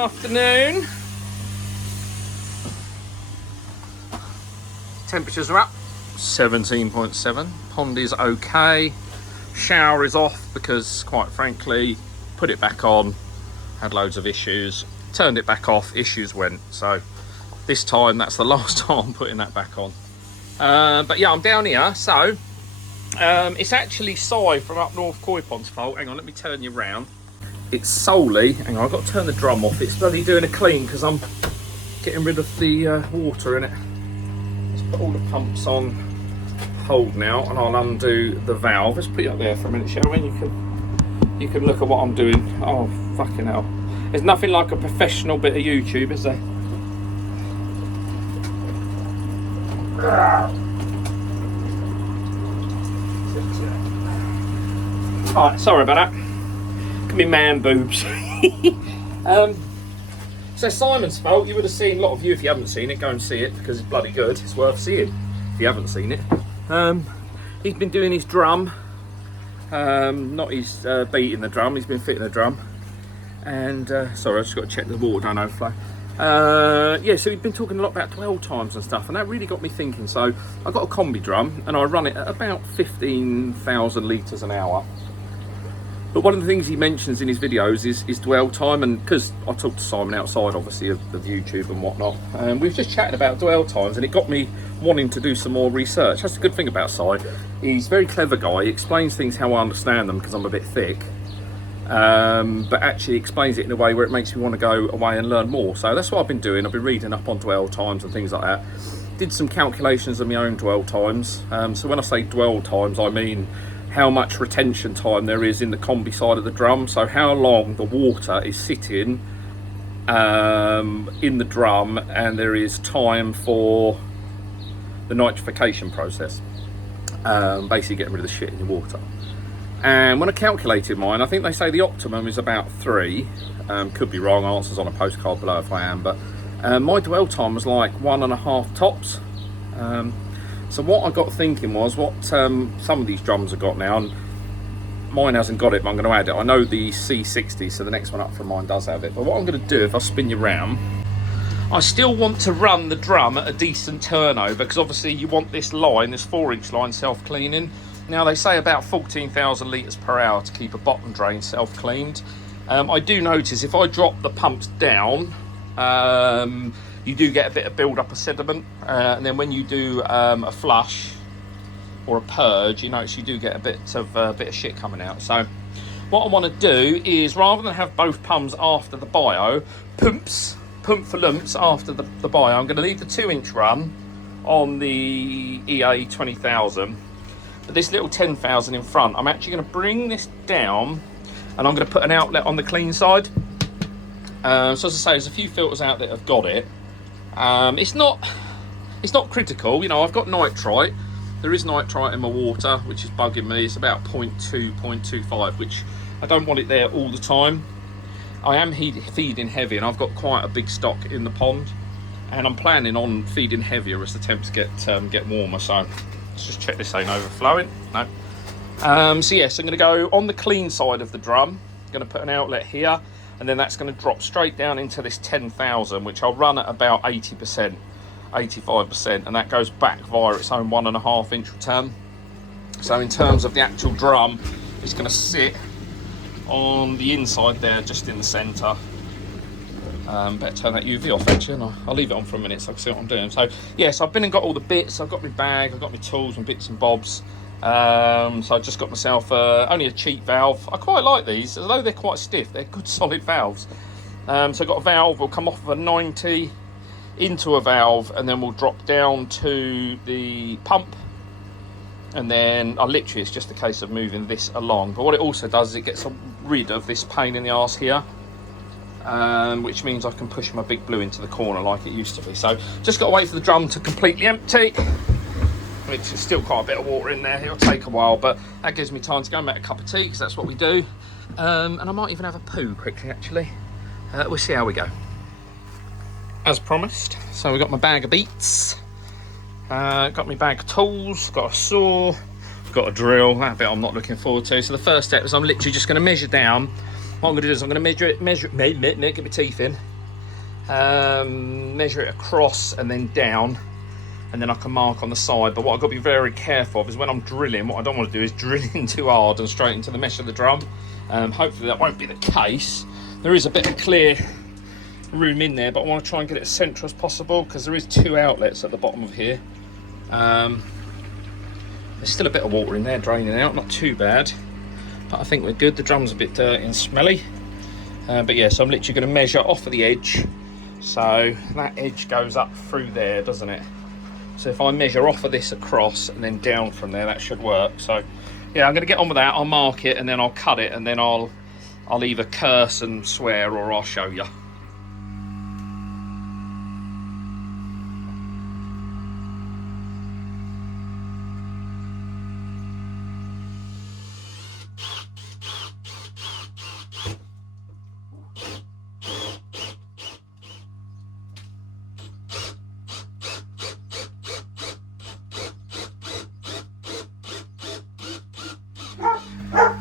afternoon. Temperatures are up, 17.7. Pond is okay. Shower is off because, quite frankly, put it back on, had loads of issues. Turned it back off, issues went. So this time, that's the last time I'm putting that back on. But yeah, I'm down here. So it's actually Si from up north Koi Pond's fault. Hang on, let me turn you round. It's solely, hang on, I've got to turn the drum off. It's bloody doing a clean because I'm getting rid of the water in it. Let's put all the pumps on hold now, and I'll undo the valve. Let's put it up there for a minute, shall we? You can look at what I'm doing. Oh, fucking hell. There's nothing like a professional bit of YouTube, is there? Alright, sorry about that. Look at me man boobs. So Simon's fault, you would have seen, a lot of you, if you haven't seen it, go and see it because it's bloody good. It's worth seeing if you haven't seen it. He's been doing his drum. Not his beating the drum, he's been fitting the drum. And sorry, I've just got to check the water don't overflow. Yeah, so we've been talking a lot about dwell times and stuff, and that really got me thinking. So I've got a combi drum and I run it at about 15,000 litres an hour. But one of the things he mentions in his videos is dwell time, and because I talked to Simon outside obviously of YouTube and whatnot, and we've just chatted about dwell times, and it got me wanting to do some more research. That's the good thing about Si. He's a very clever guy. He explains things how I understand them because I'm a bit thick, but actually explains it in a way where it makes me want to go away and learn more. So that's what I've been doing. I've been reading up on dwell times and things like that. Did some calculations of my own dwell times. So when I say dwell times, I mean how much retention time there is in the combi side of the drum. So how long the water is sitting in the drum, and there is time for the nitrification process, basically getting rid of the shit in your water. And when I calculated mine, I think they say the optimum is about 3. Could be wrong, answers on a postcard below if I am, but my dwell time was like 1.5 tops. So what I got thinking was what some of these drums have got now, and mine hasn't got it, but I'm going to add it. I know the C60, so the next one up from mine does have it. But what I'm going to do, if I spin you round, I still want to run the drum at a decent turnover, because obviously you want this line, this 4-inch line, self-cleaning. Now they say about 14,000 litres per hour to keep a bottom drain self-cleaned. I do notice if I drop the pumps down, you do get a bit of build-up of sediment, and then when you do a flush or a purge, you notice you do get a bit of shit coming out. So what I want to do is, rather than have both pumps after the bio, pump for lumps after the bio, I'm going to leave the 2-inch run on the EA 20,000, but this little 10,000 in front, I'm actually going to bring this down, and I'm going to put an outlet on the clean side. So as I say, there's a few filters out that have got it. It's not critical, you know. I've got nitrite. There is nitrite in my water, which is bugging me. It's about 0.2, 0.25, which I don't want it there all the time. I am feeding heavy, and I've got quite a big stock in the pond, and I'm planning on feeding heavier as the temps get warmer. So let's just check this ain't overflowing. No. So yes, I'm going to go on the clean side of the drum. I'm going to put an outlet here, and then that's going to drop straight down into this 10,000, which I'll run at about 80%, 85%, and that goes back via its own 1.5-inch return. So in terms of the actual drum, it's going to sit on the inside there, just in the centre. Better turn that UV off actually, and I'll leave it on for a minute so I can see what I'm doing. So yes, I've been and got all the bits. I've got my bag, I've got my tools and bits and bobs. So I just got myself only a cheap valve. I quite like these, although they're quite stiff. They're good solid valves. So I've got a valve, will come off of a 90 into a valve, and then we'll drop down to the pump, and then literally it's just a case of moving this along. But what it also does is it gets rid of this pain in the arse here, which means I can push my big blue into the corner like it used to be. So just got to wait for the drum to completely empty, which is still quite a bit of water in there. It'll take a while, but that gives me time to go and make a cup of tea, because that's what we do. And I might even have a poo quickly actually. We'll see how we go. As promised, so we've got my bag of beats, got my bag of tools, got a saw, got a drill. That bit I'm not looking forward to. So the first step is I'm literally just going to measure down. What I'm going to do is I'm going to measure it, get my teeth in, measure it across and then down, and then I can mark on the side. But what I've got to be very careful of is when I'm drilling, what I don't want to do is drill in too hard and straight into the mesh of the drum. Hopefully that won't be the case. There is a bit of clear room in there, but I want to try and get it as central as possible because there is 2 outlets at the bottom of here. There's still a bit of water in there draining out, not too bad, but I think we're good. The drum's a bit dirty and smelly, but yeah, so I'm literally going to measure off of the edge. So that edge goes up through there, doesn't it? So if I measure off of this across and then down from there, that should work. So yeah, I'm going to get on with that. I'll mark it and then I'll cut it, and then I'll either curse and swear or I'll show you.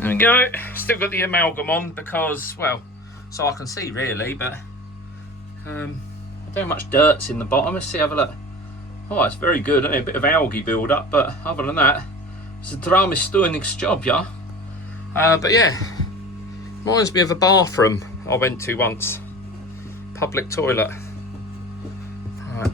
There we go. Still got the amalgam on because, well, so I can see really, but I don't know how much dirt's in the bottom. Let's see, have a look. Oh, it's very good. A bit of algae build up, but other than that, the drum is doing its job, yeah. But yeah, reminds me of a bathroom I went to once. Public toilet. Right.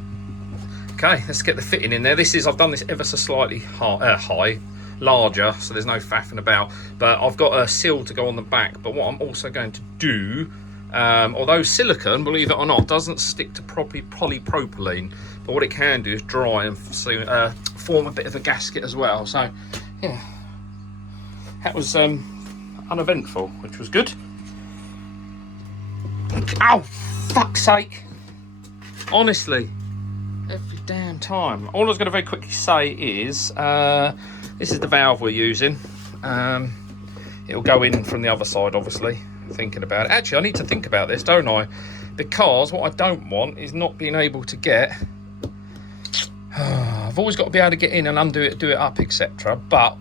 Okay, let's get the fitting in there. I've done this ever so slightly high. Larger, so there's no faffing about, but I've got a seal to go on the back. But what I'm also going to do, although silicone, believe it or not, doesn't stick to polypropylene, but what it can do is dry and form a bit of a gasket as well. So yeah, that was uneventful, which was good. Oh, fuck's sake, honestly, every damn time. All I was going to very quickly say is this is the valve we're using. It'll go in from the other side, obviously. Thinking about it. Actually, I need to think about this, don't I? Because what I don't want is not being able to get... I've always got to be able to get in and undo it, do it up, etc. But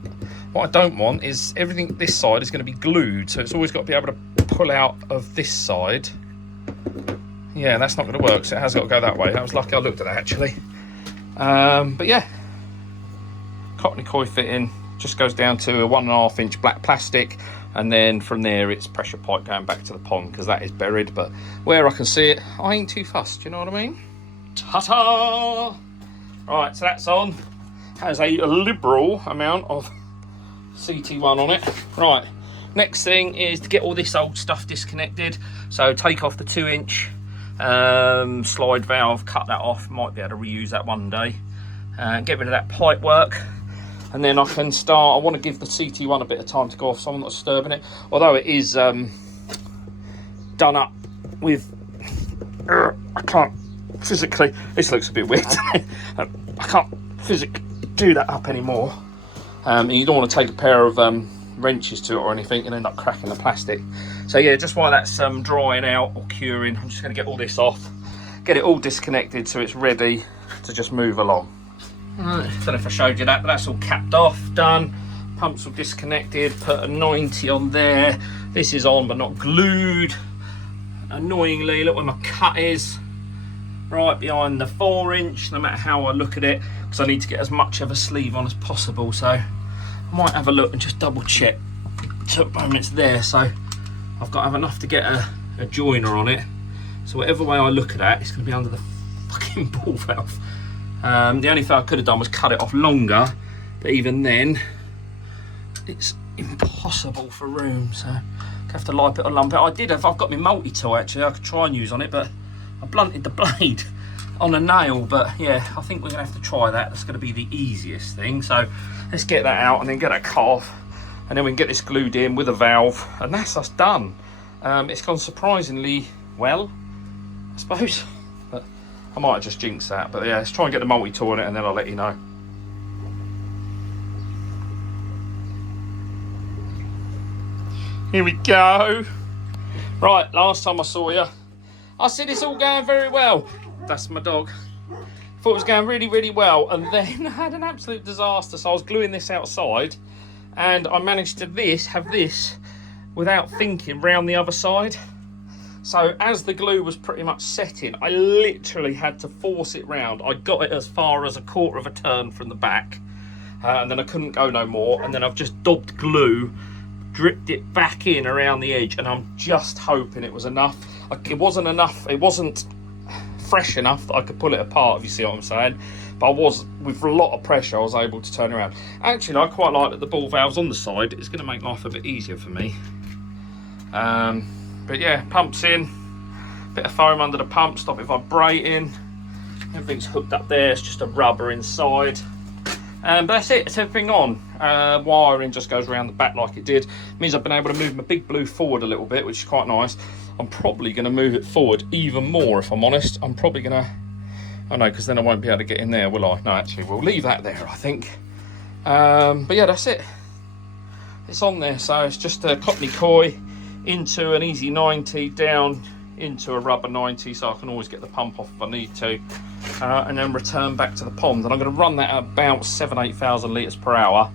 what I don't want is everything this side is going to be glued. So it's always got to be able to pull out of this side. Yeah, that's not going to work. So it has got to go that way. That was lucky I looked at that, actually. But yeah. Cottony coil fitting just goes down to a 1.5 inch black plastic, and then from there it's pressure pipe going back to the pond because that is buried. But where I can see it, I ain't too fussed, you know what I mean? Ta-ta! Right, so that's on. Has a liberal amount of CT1 on it. Right, next thing is to get all this old stuff disconnected. So take off the 2 inch slide valve, cut that off. Might be able to reuse that one day. Get rid of that pipe work. And then I can start. I want to give the CT1 a bit of time to go off, so I'm not disturbing it. Although it is done up with... I can't physically... This looks a bit weird. I can't physically do that up anymore. And you don't want to take a pair of wrenches to it or anything and end up cracking the plastic. So yeah, just while that's drying out or curing, I'm just going to get all this off. Get it all disconnected so it's ready to just move along. I don't know if I showed you that, but that's all capped off, done. Pumps all disconnected, put a 90 on there. This is on but not glued. Annoyingly, look where my cut is. Right behind the 4 inch, no matter how I look at it, because I need to get as much of a sleeve on as possible. So I might have a look and just double check. So at the moment it's there, so I've got to have enough to get a joiner on it. So whatever way I look at that, it's going to be under the fucking ball valve. The only thing I could have done was cut it off longer, but even then it's impossible for room, so I have to lip it or lump it. I've got my multi-tool actually I could try and use on it, but I blunted the blade on a nail. But yeah, I think we're gonna have to try that. That's gonna be the easiest thing. So let's get that out and then get that cut off, and then we can get this glued in with a valve, and that's us done. It's gone surprisingly well, I suppose. I might have just jinxed that, but yeah, let's try and get the multi-tool on it and then I'll let you know. Here we go. Right, last time I saw you, I said it's all going very well. That's my dog. Thought it was going really, really well, and then I had an absolute disaster. So I was gluing this outside, and I managed to have this without thinking round the other side. So as the glue was pretty much setting, I literally had to force it round. I got it as far as a quarter of a turn from the back, and then I couldn't go no more, and then I've just daubed glue, dripped it back in around the edge, and I'm just hoping it was enough. It wasn't enough, it wasn't fresh enough that I could pull it apart, if you see what I'm saying, but I was, with a lot of pressure, I was able to turn around. Actually, I quite like that the ball valve's on the side. It's going to make life a bit easier for me. But yeah, pumps in, bit of foam under the pump, stop it vibrating. Everything's hooked up there, it's just a rubber inside. But that's it, it's everything on. Wiring just goes around the back like it did. Means I've been able to move my big blue forward a little bit, which is quite nice. I'm probably going to move it forward even more, if I'm honest. I'm probably going to, oh no, because then I won't be able to get in there, will I? No, actually, we'll leave that there, I think. But yeah, that's it. It's on there, so it's just a Cockney coy into an easy 90, down into a rubber 90, so I can always get the pump off if I need to, and then return back to the pond. And I'm going to run that at about 7,000–8,000 litres per hour,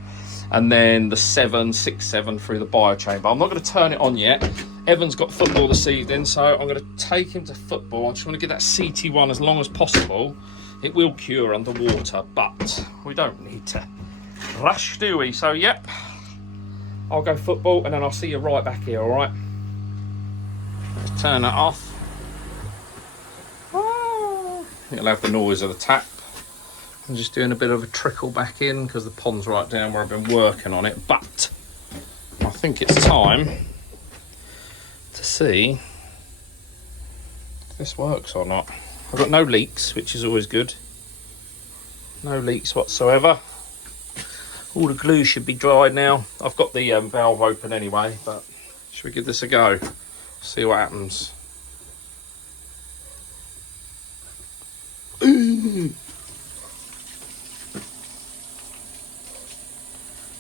and then the 767 through the biochamber. I'm not going to turn it on yet. Evan's got football this evening, so I'm going to take him to football. I just want to get that CT1 as long as possible. It will cure underwater, but we don't need to rush, do we? So yep, I'll go football, and then I'll see you right back here, all right? Let's turn that off. It'll have the noise of the tap. I'm just doing a bit of a trickle back in because the pond's right down where I've been working on it, but I think it's time to see if this works or not. I've got no leaks, which is always good. No leaks whatsoever. All the glue should be dried now. I've got the valve open anyway, but should we give this a go? See what happens.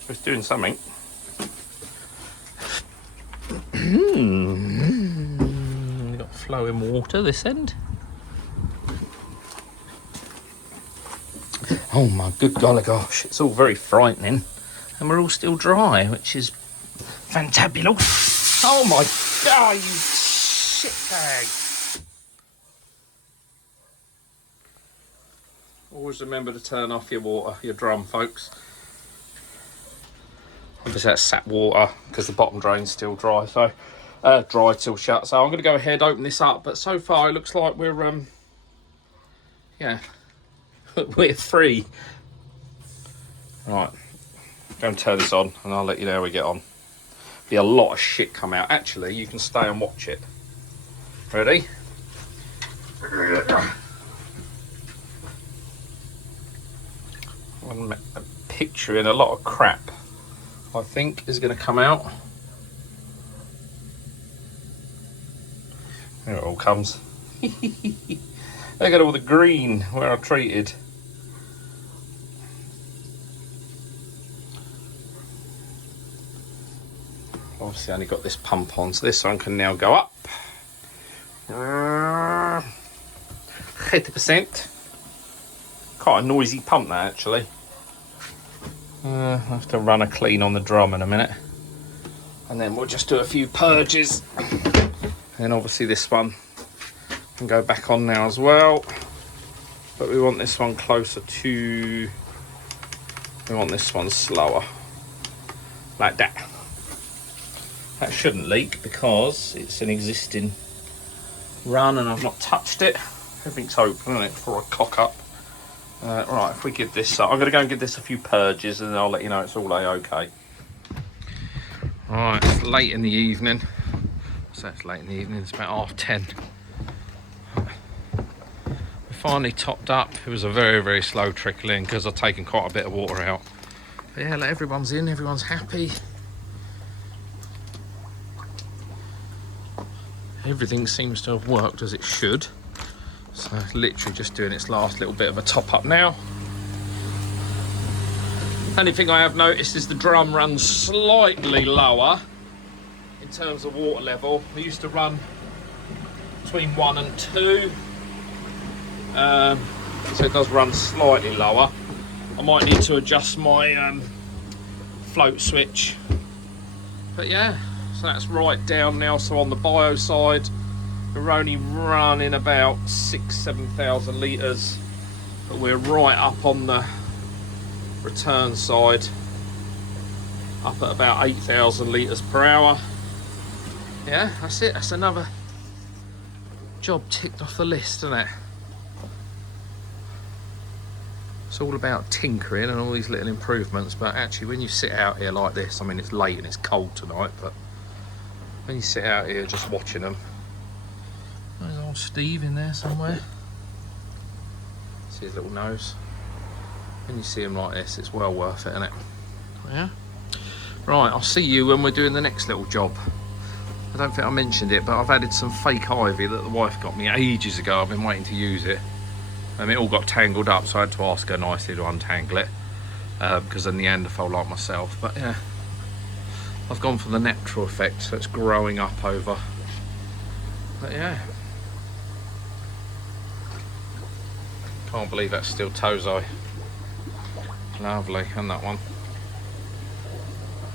It's doing something. We've got flowing water this end. Oh my good golly gosh, it's all very frightening, and we're all still dry, which is fantabulous. Oh my god, you shit bag. Always remember to turn off your water, your drum, folks. Obviously that's sap water because the bottom drain's still dry, so dry till shut. So I'm going to go ahead, open this up, but so far it looks like we're yeah, we're free. Right, go and turn this on, and I'll let you know how we get on. Be a lot of shit come out. Actually, you can stay and watch it. Ready? I'm picturing a lot of crap, I think, is going to come out. There it all comes. Look at all the green where I treated. Obviously I only got this pump on, so this one can now go up. 80%. Quite a noisy pump that actually. I'll have to run a clean on the drum in a minute. And then we'll just do a few purges. And obviously this one can go back on now as well. But we want this one closer to... We want this one slower. Like that. That shouldn't leak because it's an existing run and I've not touched it. Everything's open, isn't it, before I cock up. Right, if we give this up, I'm going to go and give this a few purges and then I'll let you know it's all A-okay. Right, it's late in the evening. So it's late in the evening, it's about 10:30. We finally topped up. It was a very, very slow trickle in because I've taken quite a bit of water out. But yeah, everyone's in, everyone's happy. Everything seems to have worked as it should. So it's literally just doing its last little bit of a top up now. Only thing I have noticed is the drum runs slightly lower in terms of water level. We used to run between 1 and 2. So it does run slightly lower. I might need to adjust my float switch. But yeah, so that's right down now. So on the bio side, We're only running about 6,000–7,000 litres, but we're right up on the return side, up at about 8,000 litres per hour. Yeah, that's it. That's another job ticked off the list, isn't it? It's all about tinkering and all these little improvements, but actually when you sit out here like this, I mean it's late and it's cold tonight, but when you sit out here just watching them, there's old Steve in there somewhere. See his little nose. When you see him like this, it's well worth it, isn't it? Yeah. Right, I'll see you when we're doing the next little job. I don't think I mentioned it, but I've added some fake ivy that the wife got me ages ago. I've been waiting to use it. It all got tangled up, so I had to ask her nicely to untangle it, because in the end I felt like myself. But yeah, I've gone for the natural effect, so it's growing up over. But yeah, can't believe that's still Tozai. Lovely, and that one.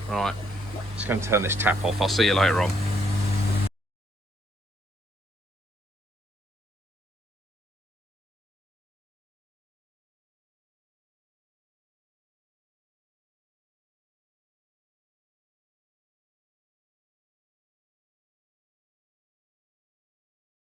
Right, just going to turn this tap off. I'll see you later on.